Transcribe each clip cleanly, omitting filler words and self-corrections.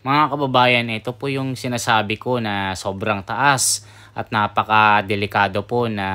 Mga kababayan, ito po yung sinasabi ko na sobrang taas at napaka-delikado po na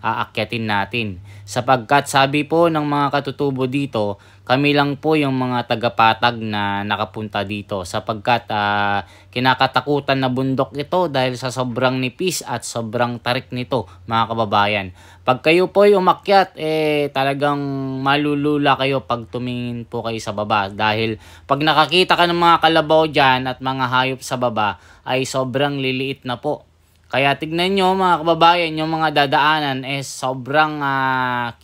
aakyatin natin. Sapagkat sabi po ng mga katutubo dito, kami lang po yung mga tagapatag na nakapunta dito. Sapagkat kinakatakutan na bundok ito dahil sa sobrang nipis at sobrang tarik nito, mga kababayan. Pag kayo po ay umakyat, talagang malulula kayo pag tumingin po kayo sa baba. Dahil pag nakakita ka ng mga kalabaw dyan at mga hayop sa baba, ay sobrang liliit na po. Kaya tignan nyo mga kababayan, yung mga dadaanan sobrang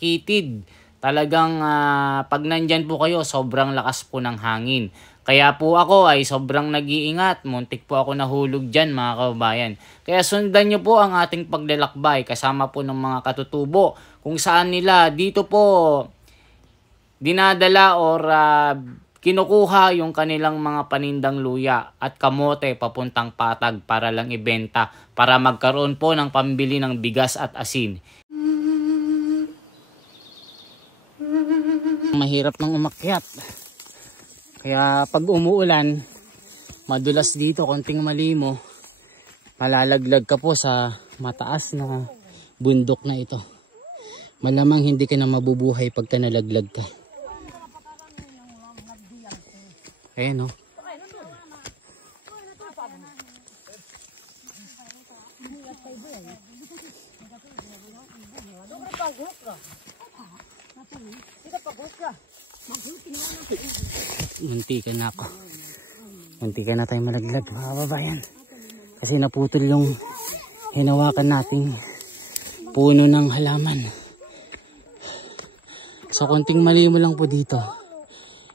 kitid. Talagang pag nandyan po kayo, sobrang lakas po ng hangin. Kaya po ako ay sobrang nag-iingat. Muntik po ako nahulog dyan mga kababayan. Kaya sundan nyo po ang ating paglalakbay kasama po ng mga katutubo. Kung saan nila dito po dinadala or kinukuha yung kanilang mga panindang luya at kamote papuntang Patag para lang ibenta. Para magkaroon po ng pambili ng bigas at asin. Mahirap nang umakyat. Kaya pag umuulan, madulas dito, konting malimo, malalaglag ka po sa mataas na bundok na ito. Malamang hindi ka na mabubuhay pagka nalaglag ka. Ayan o. Muntikan na ako. Muntikan na tayo malaglag mga kababayan. Kasi naputol yung hinawakan nating puno ng halaman. So konting mali mo lang po dito,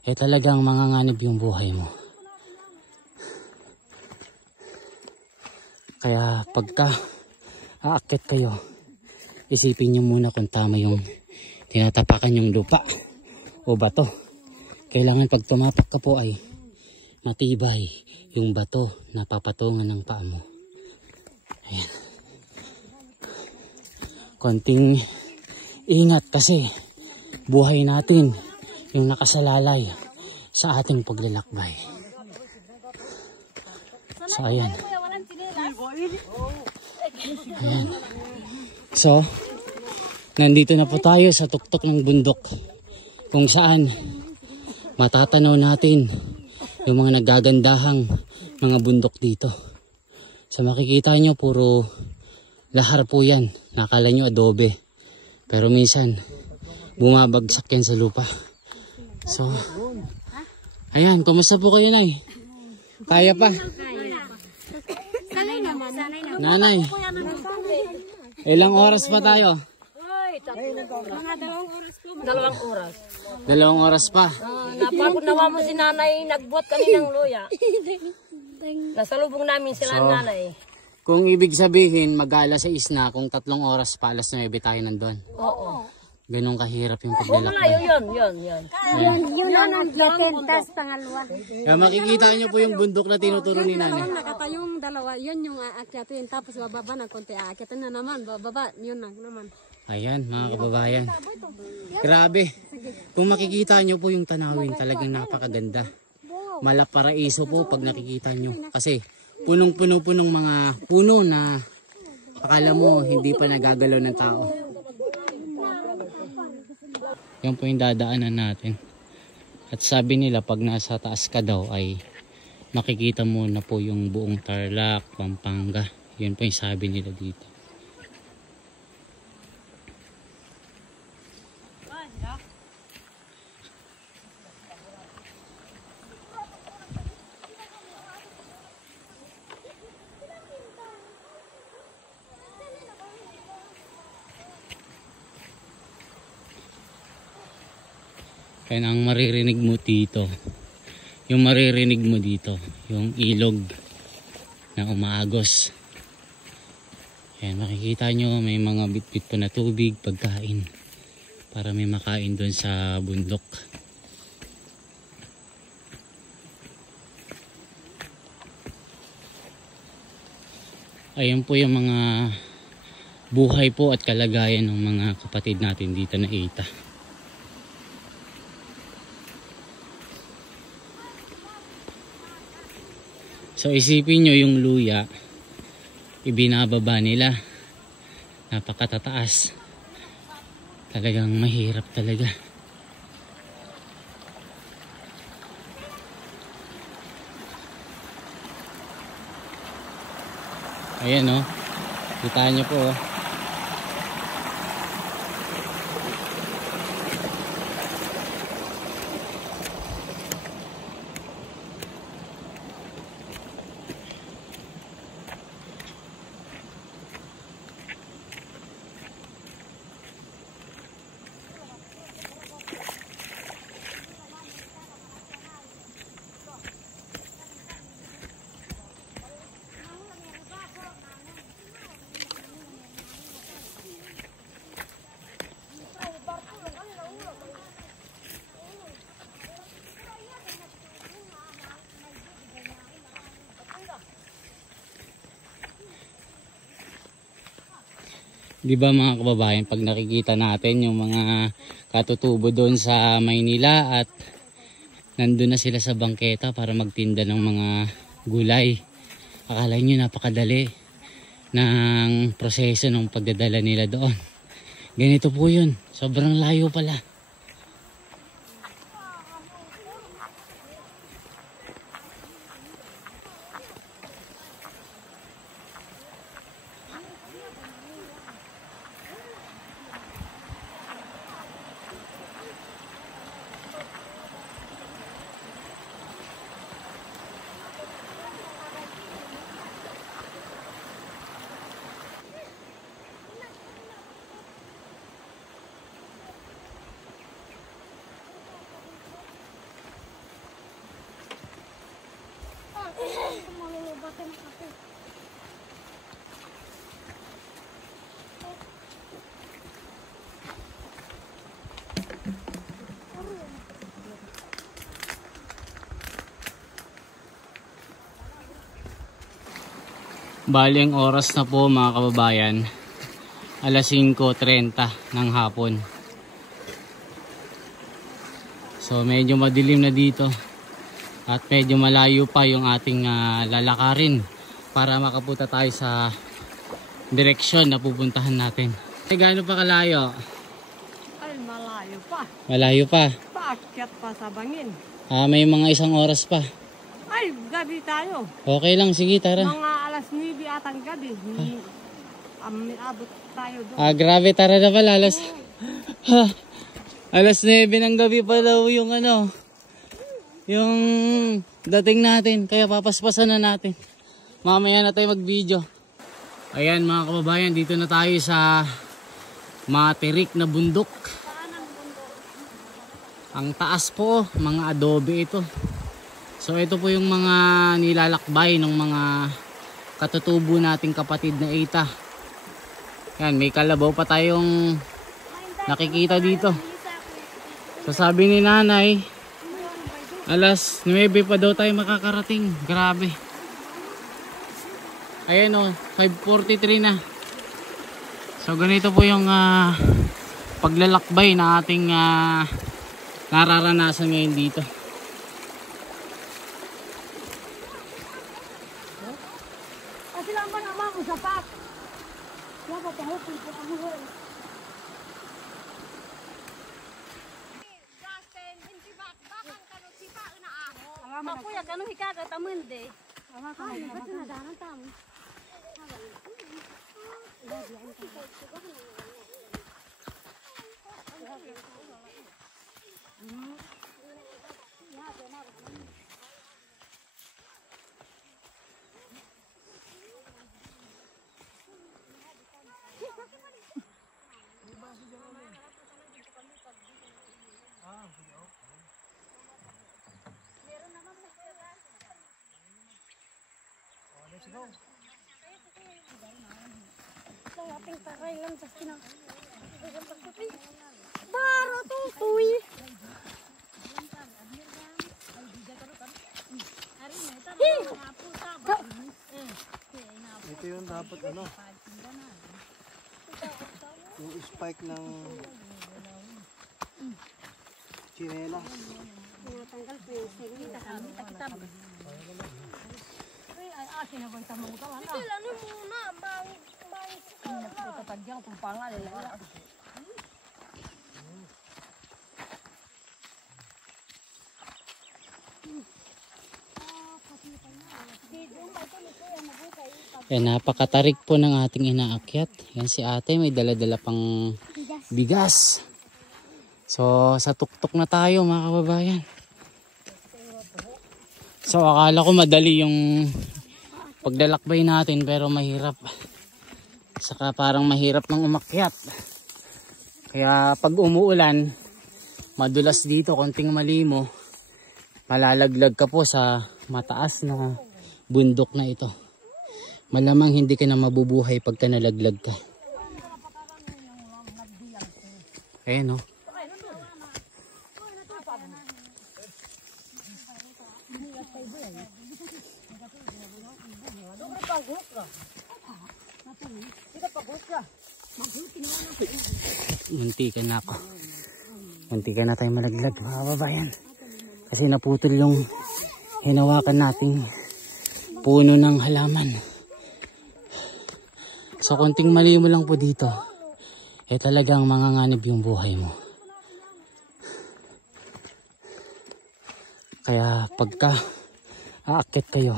talagang manganganib yung buhay mo. Kaya pagka aakyat kayo, isipin nyo muna kung tama yung tinatapakan yung lupa o bato. Kailangan pag tumapak ka po ay matibay yung bato na papatungan ng paa mo. Ayan. Konting ingat kasi buhay natin yung nakasalalay sa ating paglalakbay. So ayan. Ayan. So, nandito na po tayo sa tuktok ng bundok kung saan matatanaw natin yung mga nagagandahang mga bundok dito. So makikita nyo puro lahar po yan. Nakala nyo adobe. Pero minsan bumabagsak yan sa lupa. So, ayan. Kumusta po kayo, Nay? Kaya pa? Nanay, ilang oras pa tayo? Mga 2 oras po. 2 oras. 2 oras pa. Napagod nawa mo si nanay, nagbuhat kaninang luya. Nasalubong namin sila nanay. Kung ibig sabihin, mag-alas 6 na, kung 3 oras pa, alas 9 tayo nandun. Oo. Ganun kahirap yung Yun. paglalakbay. Yun ang tas pangalawa. Kaya makikita nyo po yung bundok na tinuturo ni nanay. Nakatayong dalawa, yun yung aakyatin. Tapos bababa na konti, aakyatin na naman. Bababa, yun na naman. Ayan mga kababayan. Grabe. Kung makikita nyo po yung tanawin, talagang napakaganda. Malaparaiso po pag nakikita nyo. Kasi punong-puno po ng mga puno na akala mo hindi pa nagagalaw ng tao. Yan po yung dadaanan natin. At sabi nila pag nasa taas ka daw ay makikita mo na po yung buong Tarlac, Pampanga. Yan po yung sabi nila dito. Kaya ang maririnig mo dito, yung maririnig mo dito, yung ilog na umaagos. Ayan, makikita nyo may mga bitbit pa na tubig, pagkain, para may makain doon sa bundok. Ayun po yung mga buhay po at kalagayan ng mga kapatid natin dito na Ita. So isipin nyo yung luya, ibinababa nila, napakatataas, talagang mahirap talaga. Ayan o, kita nyo po o. Di ba mga kababayan, pag nakikita natin yung mga katutubo doon sa Maynila at nandun na sila sa bangketa para magtinda ng mga gulay, akala nyo napakadali ng proseso ng pagdadala nila doon. Ganito po yun, sobrang layo pala. Bali ang oras na po mga kababayan, alas 5:30 ng hapon. So medyo madilim na dito at medyo malayo pa yung ating lalakarin para makapunta tayo sa direksyon na pupuntahan natin. Gaano pa kalayo? Ay, malayo pa. Malayo pa? Paakyat pa sa bangin. May mga 1 oras pa. Ay, gabi tayo. Okay lang, sige tara. Mga alas 9 atang gabi. Abot tayo doon. Grabe, tara na pala. Alas 9 ng gabi pa daw yung yung dating natin. Kaya papaspasan na natin. Mamaya na tayo mag-video. Ayan mga kababayan, dito na tayo sa matirik na bundok. Ang taas po, mga adobe ito. So ito po yung mga nilalakbay ng mga katutubo nating kapatid na Ita. Yan, may kalabaw pa tayong nakikita dito. So sabi ni nanay, alas 9 pa daw tayo makakarating. Grabe. Ayan o, 5:43 na. So ganito po yung paglalakbay na ating nararanasan ngayon dito. Kasi lang ba naman kung sapat? Wala pa pahupin ko ang huwag. Makuya kanu hikaga tamunde. Ay, ba't na danan tam? Ating taray lang sa sinang. Baro tutoy. Ito yung dapat ano, yung spike ng chinelas. Tanggal po yung segmenta kami. Ay, asin na ba yung tamang utaw? Ano? Ano muna, bangit ka na. Tatagyan kung pangalan. Yan, napakatarik po ng ating inaakyat. Yan si ate, may dala-dala pang bigas. So, sa tuktok na tayo mga kababayan. So, akala ko madali yung paglalakbay natin pero mahirap. Saka parang mahirap ng umakyat. Kaya pag umuulan, madulas dito, konting malimo, malalaglag ka po sa mataas na bundok na ito. Malamang hindi ka na mabubuhay pagka nalaglag ka. Ayan o. Muntikan na ako. Muntikan na tayo malaglag mga kababayan. Kasi naputol yung hinawakan nating puno ng halaman. So konting mali mo lang po dito, talagang manganganib yung buhay mo. Kaya pagka aakyat kayo,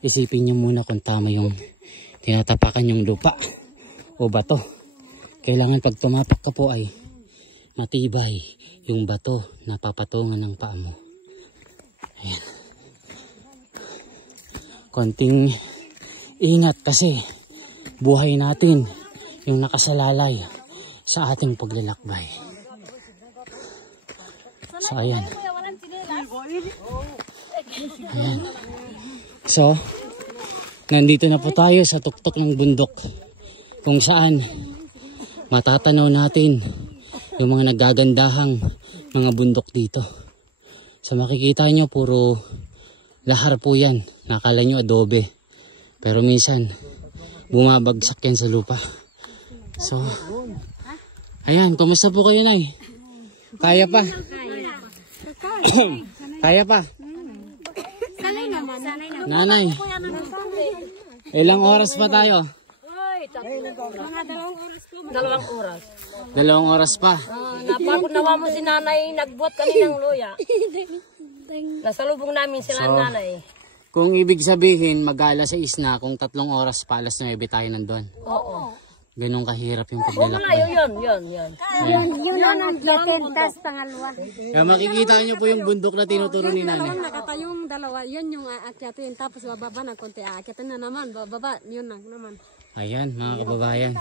isipin nyo muna kung tama yung tinatapakan yung lupa o bato. Kailangan pag tumapak ka po ay matibay yung bato na papatungan ng paa mo. Ayan. Konting ingat kasi buhay natin yung nakasalalay sa ating paglalakbay. So ayan. Ayan. So, nandito na po tayo sa tuktok ng bundok kung saan matatanaw natin yung mga nagagandahang mga bundok dito. So makikita nyo puro lahar po yan. Nakala nyo adobe. Pero minsan bumabagsak yan sa lupa. So, ayan. Kumusta po kayo, Nay? Kaya pa? Kaya pa? Sanay naman. Nanay, ilang oras pa tayo? Mga 2 oras po. 2 oras. 2 oras pa. Napagod nawa mo si nanay, nagbuhat kaninang luya. Nasalubong namin sila nanay. Kung ibig sabihin, mag-alas 6 na, kung 3 oras pa, alas 9 tayo nandun. Oo. Ganun kahirap yung Wala, paglalakbay. Yun ang akyat, tas pangalawa. Kaya makikita nyo po yung bundok na tinuturo ni nanay. Nakatayong dalawa, yun yung aakyatin. Tapos bababa na konti, aakyatin na naman. Bababa, yun na naman. Ayan, mga kababayan.